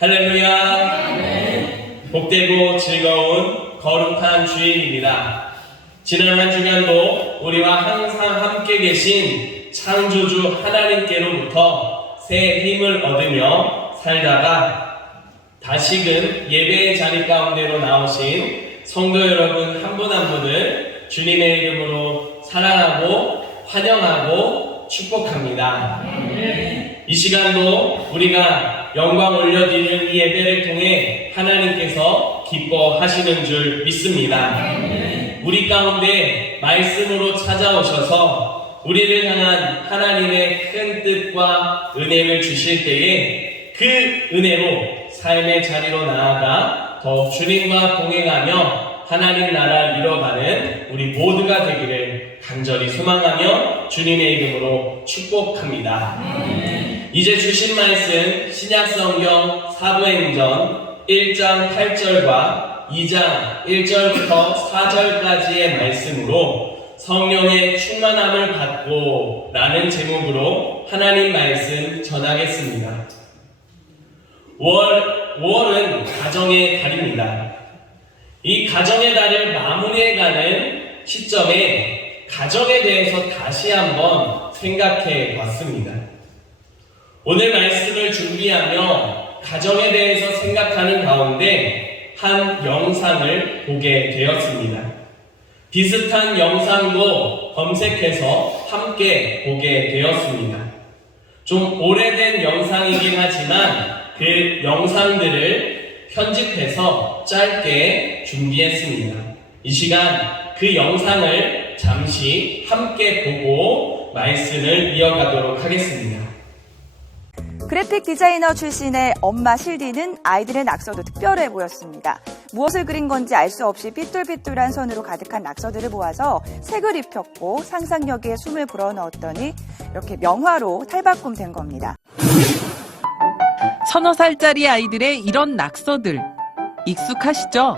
할렐루야. 복되고 즐거운 거룩한 주일입니다. 지난 한 주간도 우리와 항상 함께 계신 창조주 하나님께로부터 새 힘을 얻으며 살다가 다시금 예배의 자리 가운데로 나오신 성도 여러분 한 분 한 분을 주님의 이름으로 사랑하고 환영하고 축복합니다. 이 시간도 우리가 영광 올려드리는 이 예배를 통해 하나님께서 기뻐하시는 줄 믿습니다. 우리 가운데 말씀으로 찾아오셔서 우리를 향한 하나님의 큰 뜻과 은혜를 주실 때에 그 은혜로 삶의 자리로 나아가 더욱 주님과 동행하며 하나님 나라를 이뤄가는 우리 모두가 되기를 간절히 소망하며 주님의 이름으로 축복합니다. 이제 주신 말씀 신약성경 사도행전 1장 8절과 2장 1절부터 4절까지의 말씀으로 성령의 충만함을 받고 라는 제목으로 하나님 말씀 전하겠습니다. 5월은 가정의 달입니다. 이 가정의 달을 마무리해가는 시점에 가정에 대해서 다시 한번 생각해 봤습니다. 오늘 말씀을 준비하며 가정에 대해서 생각하는 가운데 한 영상을 보게 되었습니다. 비슷한 영상도 검색해서 함께 보게 되었습니다. 좀 오래된 영상이긴 하지만 그 영상들을 편집해서 짧게 준비했습니다. 이 시간 그 영상을 잠시 함께 보고 말씀을 이어가도록 하겠습니다. 그래픽 디자이너 출신의 엄마 실디는 아이들의 낙서도 특별해 보였습니다. 무엇을 그린 건지 알 수 없이 삐뚤삐뚤한 선으로 가득한 낙서들을 모아서 색을 입혔고 상상력에 숨을 불어넣었더니 이렇게 명화로 탈바꿈된 겁니다. 서너 살짜리 아이들의 이런 낙서들 익숙하시죠?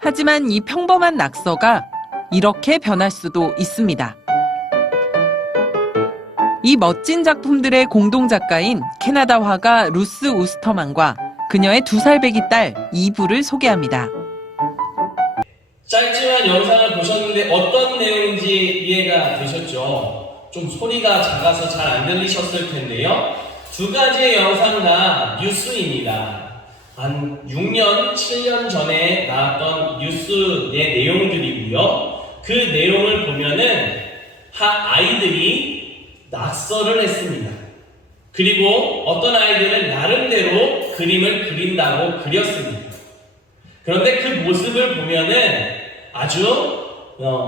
하지만 이 평범한 낙서가 이렇게 변할 수도 있습니다. 이 멋진 작품들의 공동작가인 캐나다 화가 루스 우스터만과 그녀의 2살배기 딸 이브를 소개합니다. 짧지만 영상을 보셨는데 어떤 내용인지 이해가 되셨죠? 좀 소리가 작아서 잘 안 들리셨을 텐데요. 두 가지의 영상 다 뉴스입니다. 한 6년, 7년 전에 나왔던 뉴스의 내용들이고요. 그 내용을 보면은 아이들이 낙서를 했습니다. 그리고 어떤 아이들은 나름대로 그림을 그린다고 그렸습니다. 그런데 그 모습을 보면은 아주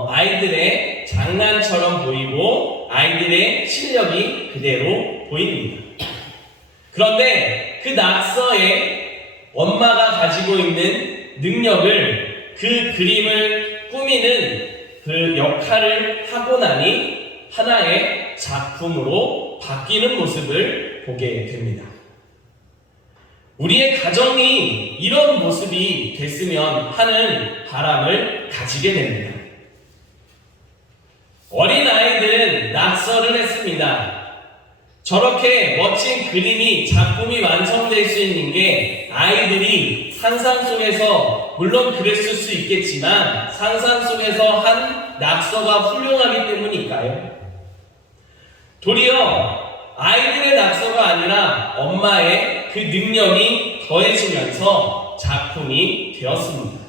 아이들의 장난처럼 보이고 아이들의 실력이 그대로 보입니다. 그런데 그 낙서에 엄마가 가지고 있는 능력을 그 그림을 꾸미는 그 역할을 하고 나니 하나의 작품으로 바뀌는 모습을 보게 됩니다. 우리의 가정이 이런 모습이 됐으면 하는 바람을 가지게 됩니다. 어린 아이들은 낙서를 했습니다. 저렇게 멋진 그림이 작품이 완성될 수 있는 게 아이들이 상상 속에서 물론 그랬을 수 있겠지만 상상 속에서 한 낙서가 훌륭하기 때문일까요? 도리어 아이들의 낙서가 아니라 엄마의 그 능력이 더해지면서 작품이 되었습니다.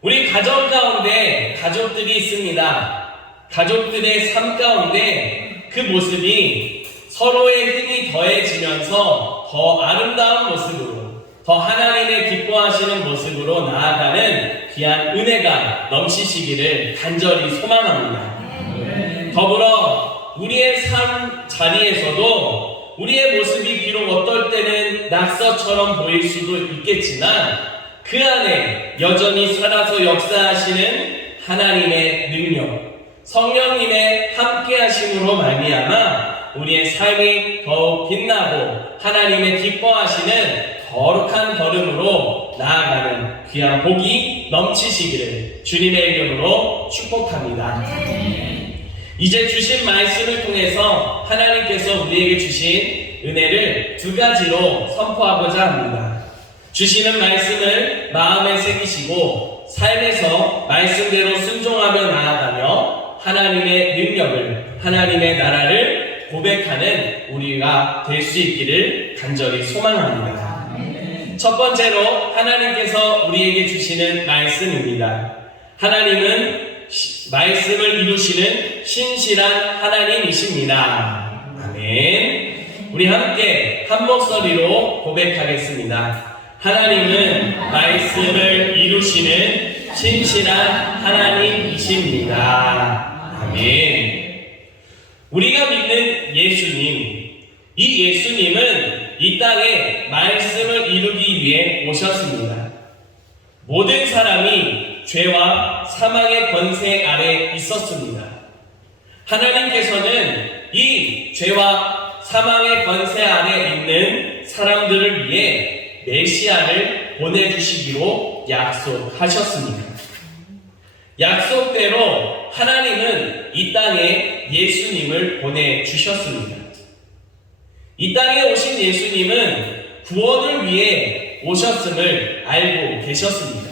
우리 가정 가운데 가족들이 있습니다. 가족들의 삶 가운데 그 모습이 서로의 힘이 더해지면서 더 아름다운 모습으로, 더 하나님의 기뻐하시는 모습으로 나아가는 귀한 은혜가 넘치시기를 간절히 소망합니다. 더불어 우리의 삶 자리에서도 우리의 모습이 비록 어떨 때는 낙서처럼 보일 수도 있겠지만 그 안에 여전히 살아서 역사하시는 하나님의 능력, 성령님의 함께하심으로 말미암아 우리의 삶이 더욱 빛나고 하나님의 기뻐하시는 거룩한 걸음으로 나아가는 귀한 복이 넘치시기를 주님의 이름으로 축복합니다. 이제 주신 말씀을 통해서 하나님께서 우리에게 주신 은혜를 두 가지로 선포하고자 합니다. 주시는 말씀을 마음에 새기시고 삶에서 말씀대로 순종하며 나아가며 하나님의 능력을, 하나님의 나라를 고백하는 우리가 될 수 있기를 간절히 소망합니다. 첫 번째로 하나님께서 우리에게 주시는 말씀입니다. 하나님은 말씀을 이루시는 신실한 하나님이십니다. 아멘. 우리 함께 한 목소리로 고백하겠습니다. 하나님은 말씀을 이루시는 신실한 하나님이십니다. 아멘. 우리가 믿는 예수님, 이 예수님은 이 땅에 말씀을 이루기 위해 오셨습니다. 모든 사람이 죄와 사망의 권세 아래 있었습니다. 하나님께서는 이 죄와 사망의 권세 아래 있는 사람들을 위해 메시아를 보내주시기로 약속하셨습니다. 약속대로 하나님은 이 땅에 예수님을 보내주셨습니다. 이 땅에 오신 예수님은 구원을 위해 오셨음을 알고 계셨습니다.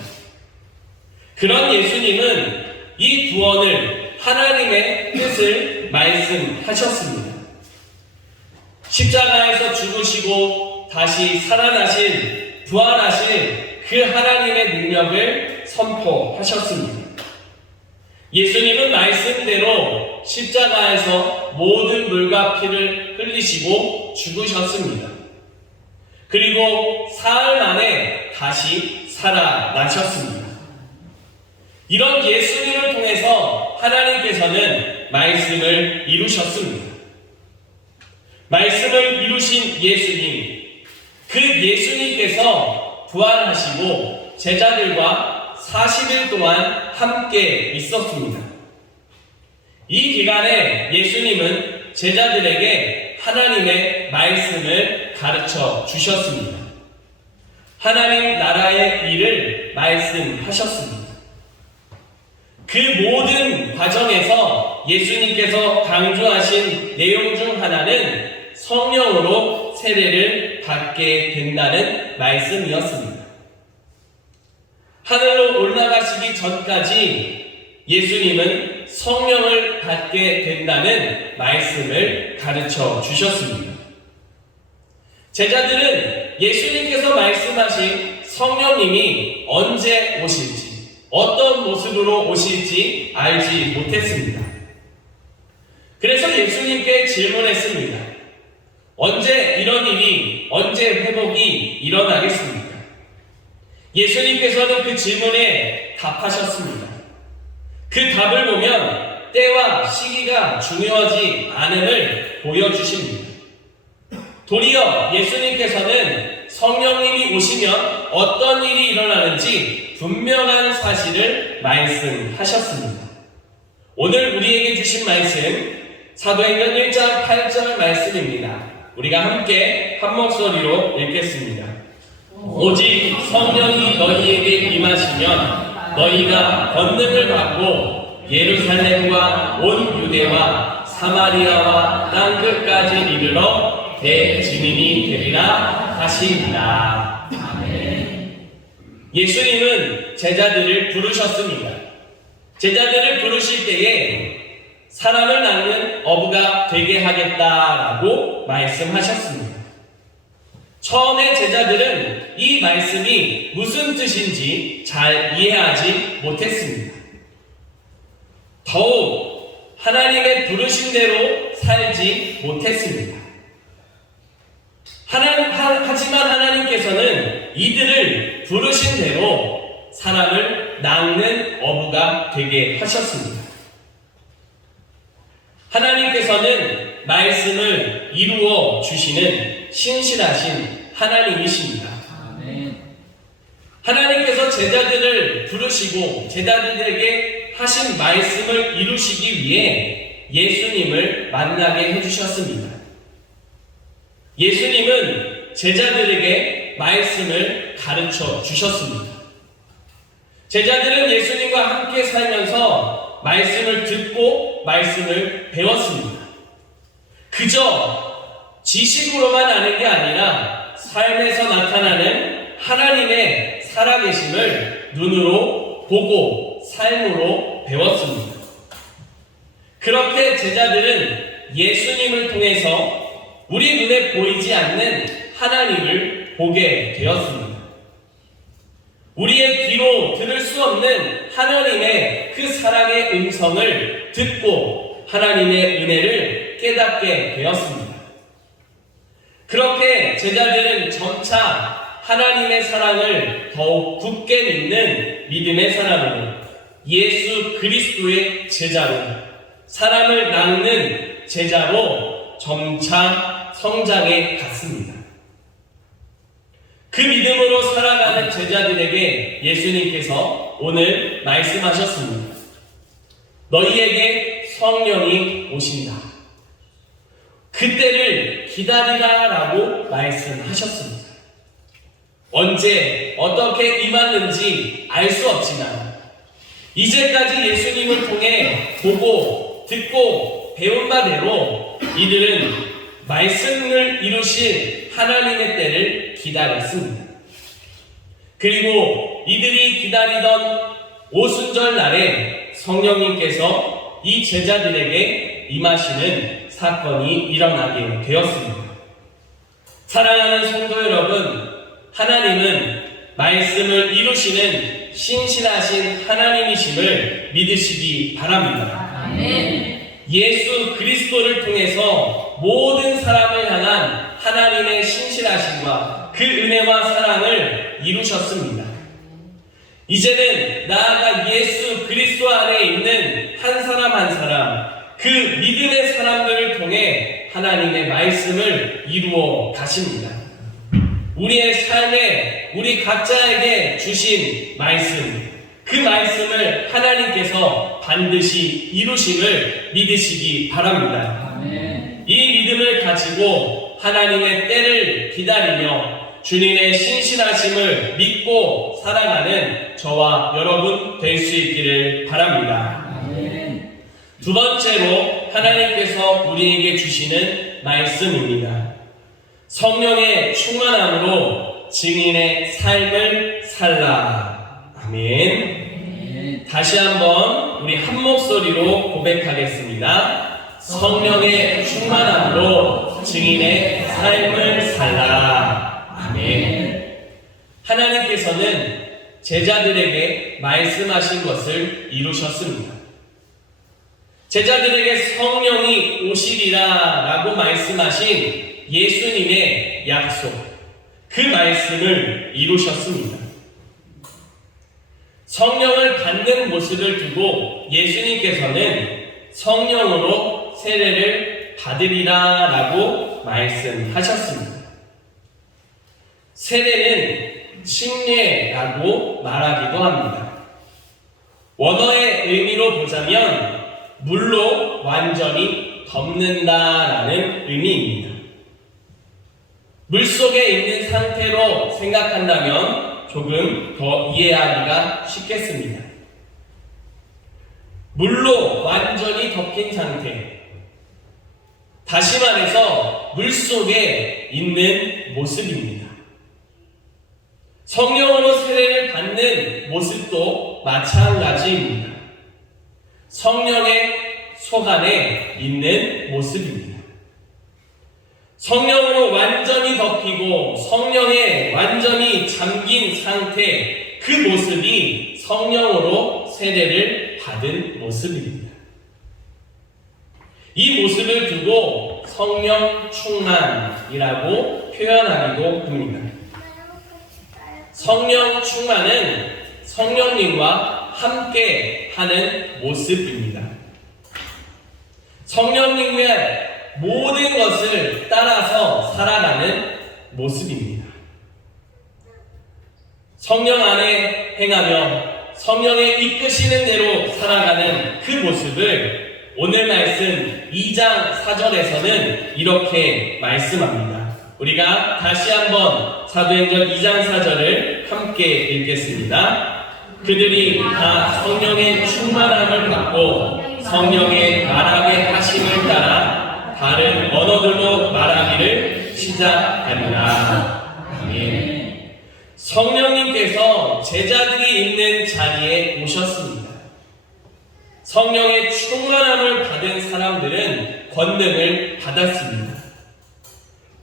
그런 예수님은 이 구원을 하나님의 뜻을 말씀하셨습니다. 십자가에서 죽으시고 다시 살아나신, 부활하신 그 하나님의 능력을 선포하셨습니다. 예수님은 말씀대로 십자가에서 모든 물과 피를 흘리시고 죽으셨습니다. 그리고 사흘 만에 다시 살아나셨습니다. 이런 예수님을 통해서 하나님께서는 말씀을 이루셨습니다. 말씀을 이루신 예수님, 그 예수님께서 부활하시고 제자들과 40일 동안 함께 있었습니다. 이 기간에 예수님은 제자들에게 하나님의 말씀을 가르쳐 주셨습니다. 하나님 나라의 일을 말씀하셨습니다. 그 모든 과정에서 예수님께서 강조하신 내용 중 하나는 성령으로 세례를 받게 된다는 말씀이었습니다. 하늘로 올라가시기 전까지 예수님은 성령을 받게 된다는 말씀을 가르쳐 주셨습니다. 제자들은 예수님께서 말씀하신 성령님이 언제 오실지, 어떤 모습으로 오실지 알지 못했습니다. 그래서 예수님께 질문했습니다. 언제 이런 일이, 언제 회복이 일어나겠습니까? 예수님께서는 그 질문에 답하셨습니다. 그 답을 보면 때와 시기가 중요하지 않음을 보여주십니다. 도리어 예수님께서는 성령님이 오시면 어떤 일이 일어나는지 분명한 사실을 말씀하셨습니다. 오늘 우리에게 주신 말씀 사도행전 1장 8절 말씀입니다. 우리가 함께 한 목소리로 읽겠습니다. 오직 성령이 너희에게 임하시면 너희가 권능을 받고 예루살렘과 온 유대와 사마리아와 땅끝까지 이르러 대증인이 되리라 하시니라. 아멘. 예수님은 제자들을 부르셨습니다. 제자들을 부르실 때에 사람을 낳는 어부가 되게 하겠다라고 말씀하셨습니다. 처음에 제자들은 이 말씀이 무슨 뜻인지 잘 이해하지 못했습니다. 더욱 하나님의 부르심대로 살지 못했습니다. 하지만 하나님께서는 이들을 부르신 대로 사람을 낳는 어부가 되게 하셨습니다. 하나님께서는 말씀을 이루어 주시는 신실하신 하나님이십니다. 하나님께서 제자들을 부르시고 제자들에게 하신 말씀을 이루시기 위해 예수님을 만나게 해주셨습니다. 예수님은 제자들에게 말씀을 가르쳐 주셨습니다. 제자들은 예수님과 함께 살면서 말씀을 듣고 말씀을 배웠습니다. 그저 지식으로만 아는 게 아니라 삶에서 나타나는 하나님의 살아계심을 눈으로 보고 삶으로 배웠습니다. 그렇게 제자들은 예수님을 통해서 우리 눈에 보이지 않는 하나님을 보게 되었습니다. 우리의 귀로 들을 수 없는 하나님의 그 사랑의 음성을 듣고 하나님의 은혜를 깨닫게 되었습니다. 그렇게 제자들은 점차 하나님의 사랑을 더욱 굳게 믿는 믿음의 사람으로 예수 그리스도의 제자로 사람을 낚는 제자로 점차 성장해 갔습니다. 그 믿음으로 살아가는 제자들에게 예수님께서 오늘 말씀하셨습니다. 너희에게 성령이 오신다. 그때를 기다리라 라고 말씀하셨습니다. 언제 어떻게 임하는지 알 수 없지만 이제까지 예수님을 통해 보고 듣고 배운 바대로 이들은 말씀을 이루신 하나님의 때를 기다렸습니다. 그리고 이들이 기다리던 오순절 날에 성령님께서 이 제자들에게 임하시는 사건이 일어나게 되었습니다. 사랑하는 성도 여러분, 하나님은 말씀을 이루시는 신실하신 하나님이심을 믿으시기 바랍니다. 아멘. 예수 그리스도를 통해서 모든 사람을 향한 하나님의 신실하심과 그 은혜와 사랑을 이루셨습니다. 이제는 나아가 예수 그리스도 안에 있는 한 사람 한 사람, 그 믿음의 사람들을 통해 하나님의 말씀을 이루어 가십니다. 우리의 삶에 우리 각자에게 주신 말씀, 그 말씀을 하나님께서 반드시 이루심을 믿으시기 바랍니다. 아멘. 이 믿음을 가지고 하나님의 때를 기다리며 주님의 신실하심을 믿고 살아가는 저와 여러분 될 수 있기를 바랍니다. 아멘. 두 번째로 하나님께서 우리에게 주시는 말씀입니다. 성령의 충만함으로 증인의 삶을 살라. 아멘. 다시 한번 우리 한 목소리로 고백하겠습니다. 성령의 충만함으로 증인의 삶을 살라. 아멘. 하나님께서는 제자들에게 말씀하신 것을 이루셨습니다. 제자들에게 성령이 오시리라 라고 말씀하신 예수님의 약속, 그 말씀을 이루셨습니다. 성령을 받는 모습을 두고 예수님께서는 성령으로 세례를 받으리라 라고 말씀하셨습니다. 세례는 침례라고 말하기도 합니다. 원어의 의미로 보자면 물로 완전히 덮는다라는 의미입니다. 물속에 있는 상태로 생각한다면 조금 더 이해하기가 쉽겠습니다. 물로 완전히 덮인 상태. 다시 말해서 물속에 있는 모습입니다. 성령으로 세례를 받는 모습도 마찬가지입니다. 성령의 속 안에 있는 모습입니다. 성령으로 완전히 덮이고 성령에 완전히 잠긴 상태, 그 모습이 성령으로 세례를 받은 모습입니다. 이 모습을 두고 성령 충만이라고 표현하기도 합니다. 성령 충만은 성령님과 함께 하는 모습입니다. 성령님의 모든 것을 따라서 살아가는 모습입니다. 성령 안에 행하며 성령의 이끄시는 대로 살아가는 그 모습을 오늘 말씀 2장 4절에서는 이렇게 말씀합니다. 우리가 다시 한번 사도행전 2장 4절을 함께 읽겠습니다. 그들이 다 성령의 충만함을 받고 성령의 말하게 하심을 따라 다른 언어들로 말하기를 시작하리라. 아멘. 성령님께서 제자들이 있는 자리에 오셨습니다. 성령의 충만함을 받은 사람들은 권능을 받았습니다.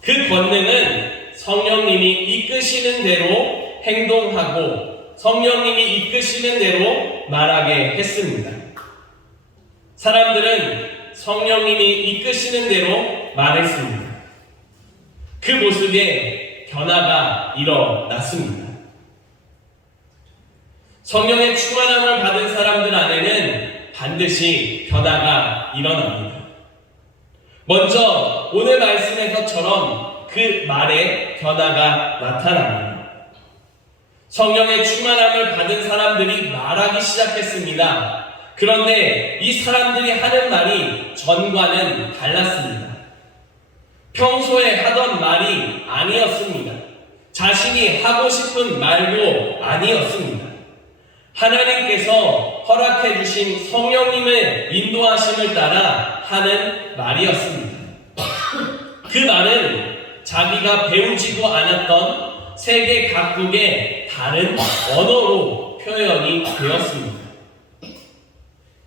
그 권능은 성령님이 이끄시는 대로 행동하고 성령님이 이끄시는 대로 말하게 했습니다. 사람들은 성령님이 이끄시는 대로 말했습니다. 그 모습에 변화가 일어났습니다. 성령의 충만함을 받은 사람들 안에는 반드시 변화가 일어납니다. 먼저 오늘 말씀에서처럼 그 말에 변화가 나타납니다. 성령의 충만함을 받은 사람들이 말하기 시작했습니다. 그런데 이 사람들이 하는 말이 전과는 달랐습니다. 평소에 하던 말이 아니었습니다. 자신이 하고 싶은 말도 아니었습니다. 하나님께서 허락해 주신 성령님의 인도하심을 따라 하는 말이었습니다. 그 말은 자기가 배우지도 않았던 세계 각국의 다른 언어로 표현이 되었습니다.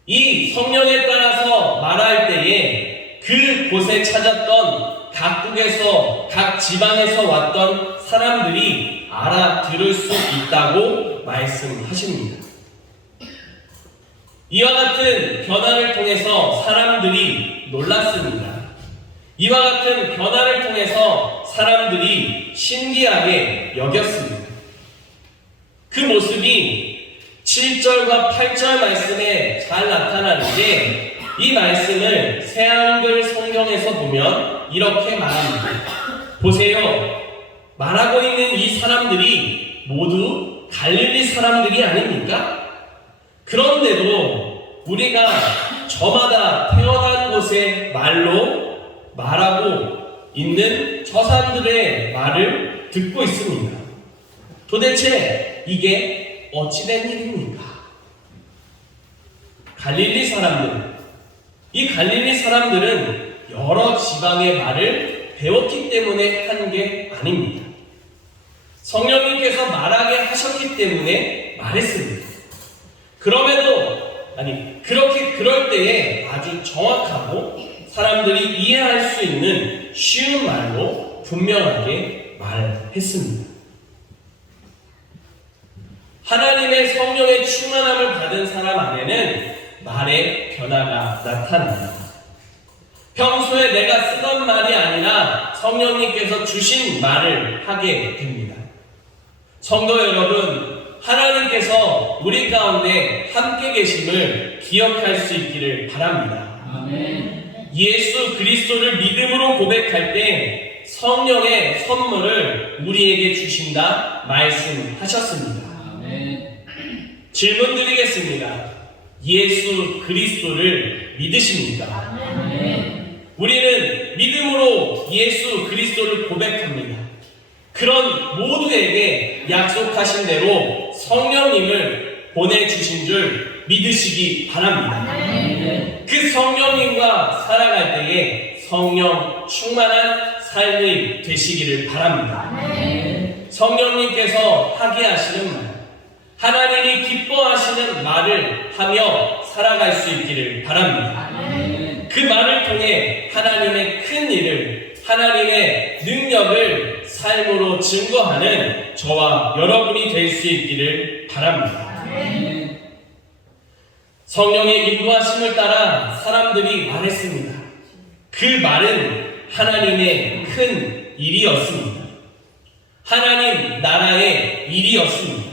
이 성령에 따라서 말할 때에 그 곳에 찾았던 각국에서 각 지방에서 왔던 사람들이 알아들을 수 있다고 말씀하십니다. 이와 같은 변화를 통해서 사람들이 놀랐습니다. 이와 같은 변화를 통해서 사람들이 신기하게 여겼습니다. 그 모습이 7절과 8절 말씀에 잘 나타나는데 이 말씀을 새한글 성경에서 보면 이렇게 말합니다. 보세요. 말하고 있는 이 사람들이 모두 갈릴리 사람들이 아닙니까? 그런데도 우리가 저마다 태어난 곳의 말로 말하고 있는 저 사람들의 말을 듣고 있습니다. 도대체 이게 어찌된 일입니까? 갈릴리 사람들, 이 갈릴리 사람들은 여러 지방의 말을 배웠기 때문에 한 게 아닙니다. 성령님께서 말하게 하셨기 때문에 말했습니다. 그럴 때에 아주 정확하고 사람들이 이해할 수 있는 쉬운 말로 분명하게 말했습니다. 하나님의 성령의 충만함을 받은 사람 안에는 말의 변화가 나타납니다. 평소에 내가 쓰던 말이 아니라 성령님께서 주신 말을 하게 됩니다. 성도 여러분, 하나님께서 우리 가운데 함께 계심을 기억할 수 있기를 바랍니다. 아멘. 예수 그리스도를 믿음으로 고백할 때 성령의 선물을 우리에게 주신다 말씀하셨습니다. 아멘. 질문 드리겠습니다. 예수 그리스도를 믿으십니까? 아멘. 우리는 믿음으로 예수 그리스도를 고백합니다. 그런 모두에게 약속하신 대로 성령님을 보내주신 줄 믿으시기 바랍니다. 아멘. 그 성령님과 살아갈 때에 성령 충만한 삶이 되시기를 바랍니다. 아멘. 성령님께서 하게 하시는 말, 하나님이 기뻐하시는 말을 하며 살아갈 수 있기를 바랍니다. 아멘. 그 말을 통해 하나님의 큰 일을, 하나님의 능력을 삶으로 증거하는 저와 여러분이 될 수 있기를 바랍니다. 아멘. 성령의 인도하심을 따라 사람들이 말했습니다. 그 말은 하나님의 큰 일이었습니다. 하나님 나라의 일이었습니다.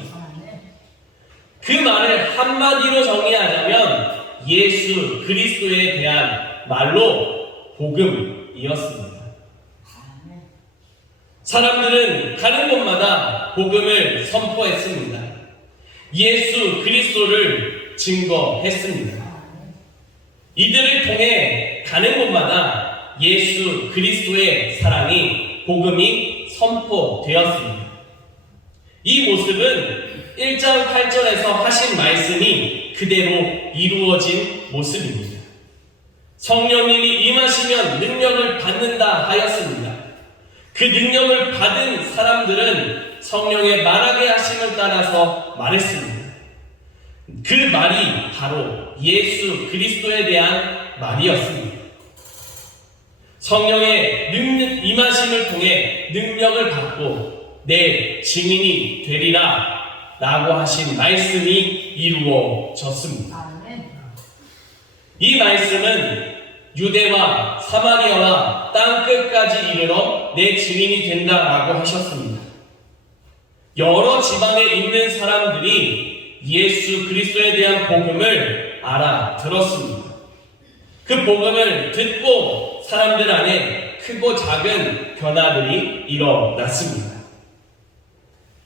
그 말을 한마디로 정리하자면 예수 그리스도에 대한 말로 복음이었습니다. 사람들은 가는 곳마다 복음을 선포했습니다. 예수 그리스도를 증거했습니다. 이들을 통해 가는 곳마다 예수 그리스도의 사랑이, 복음이 선포되었습니다. 이 모습은 1장 8절에서 하신 말씀이 그대로 이루어진 모습입니다. 성령님이 임하시면 능력을 받는다 하였습니다. 그 능력을 받은 사람들은 성령의 말하게 하심을 따라서 말했습니다. 그 말이 바로 예수 그리스도에 대한 말이었습니다. 성령의 임하심을 통해 능력을 받고 내 증인이 되리라 라고 하신 말씀이 이루어졌습니다. 이 말씀은 유대와 사마리아와 땅끝까지 이르러 내 증인이 된다라고 하셨습니다. 여러 지방에 있는 사람들이 예수 그리스도에 대한 복음을 알아들었습니다. 그 복음을 듣고 사람들 안에 크고 작은 변화들이 일어났습니다.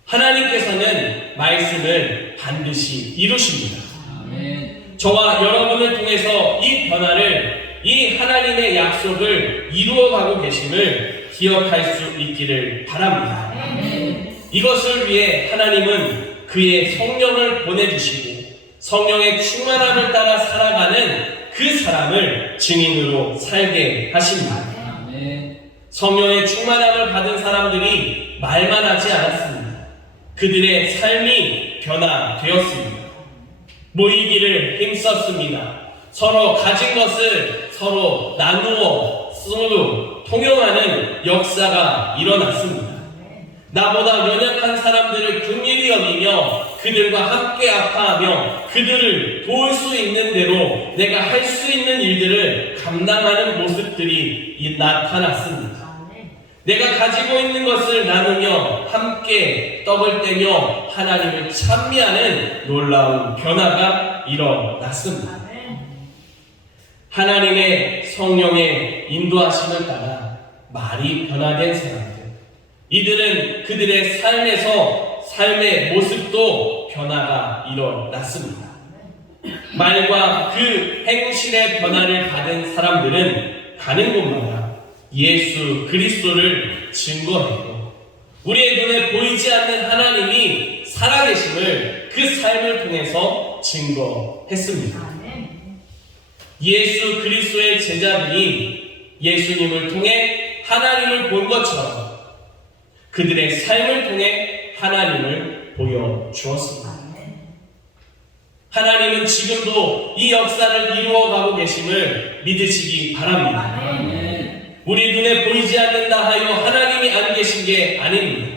하나님께서는 말씀을 반드시 이루십니다. 아멘. 저와 여러분을 통해서 이 변화를, 이 하나님의 약속을 이루어가고 계심을 기억할 수 있기를 바랍니다. 아멘. 이것을 위해 하나님은 그의 성령을 보내주시고 성령의 충만함을 따라 살아가는 그 사람을 증인으로 살게 하십니다. 아멘. 성령의 충만함을 받은 사람들이 말만 하지 않았습니다. 그들의 삶이 변화되었습니다. 모이기를 힘썼습니다. 서로 가진 것을 서로 나누어 쓰고 통용하는 역사가 일어났습니다. 나보다 연약한 사람들을 긍휼히 여기며 그들과 함께 아파하며 그들을 도울 수 있는 대로 내가 할 수 있는 일들을 감당하는 모습들이 나타났습니다. 내가 가지고 있는 것을 나누며 함께 떡을 떼며 하나님을 찬미하는 놀라운 변화가 일어났습니다. 하나님의 성령의 인도하심을 따라 말이 변화된 사람들, 이들은 그들의 삶에서 삶의 모습도 변화가 일어났습니다. 말과 그 행실의 변화를 받은 사람들은 가는 곳마다 예수 그리스도를 증거했고 우리의 눈에 보이지 않는 하나님이 살아계심을 그 삶을 통해서 증거했습니다. 예수 그리스도의 제자들이 예수님을 통해 하나님을 본 것처럼 그들의 삶을 통해 하나님을 보여주었습니다. 하나님은 지금도 이 역사를 이루어가고 계심을 믿으시기 바랍니다. 아멘. 우리 눈에 보이지 않는다 하여 하나님이 안 계신 게 아닙니다.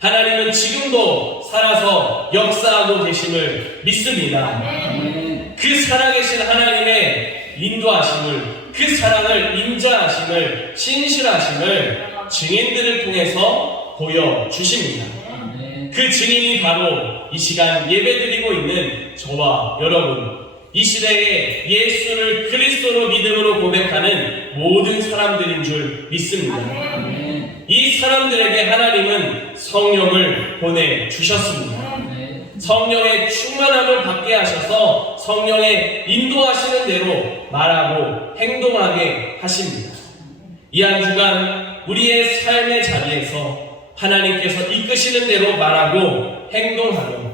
하나님은 지금도 살아서 역사하고 계심을 믿습니다. 아멘. 그 살아계신 하나님의 인도하심을, 그 사랑을 인자하심을, 신실하심을 증인들을 통해서 보여주십니다. 아멘. 그 증인이 바로 이 시간 예배드리고 있는 저와 여러분, 이 시대에 예수를 그리스도로 믿음으로 고백하는 모든 사람들인 줄 믿습니다. 아멘. 이 사람들에게 하나님은 성령을 보내주셨습니다. 아멘. 성령의 충만함을 받게 하셔서 성령의 인도하시는 대로 말하고 행동하게 하십니다. 이 한 주간 우리의 삶의 자리에서 하나님께서 이끄시는 대로 말하고 행동하며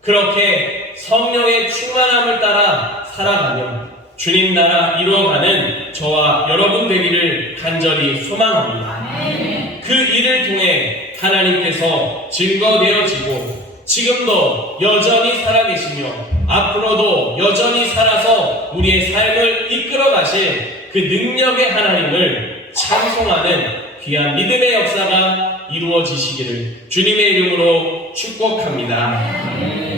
그렇게 성령의 충만함을 따라 살아가며 주님 나라 이루어가는 저와 여러분 되기를 간절히 소망합니다. 아멘. 그 일을 통해 하나님께서 증거되어지고 지금도 여전히 살아계시며 앞으로도 여전히 살아서 우리의 삶을 이끌어 가실 그 능력의 하나님을 찬송하는 귀한 믿음의 역사가 이루어지시기를 주님의 이름으로 축복합니다. 아멘.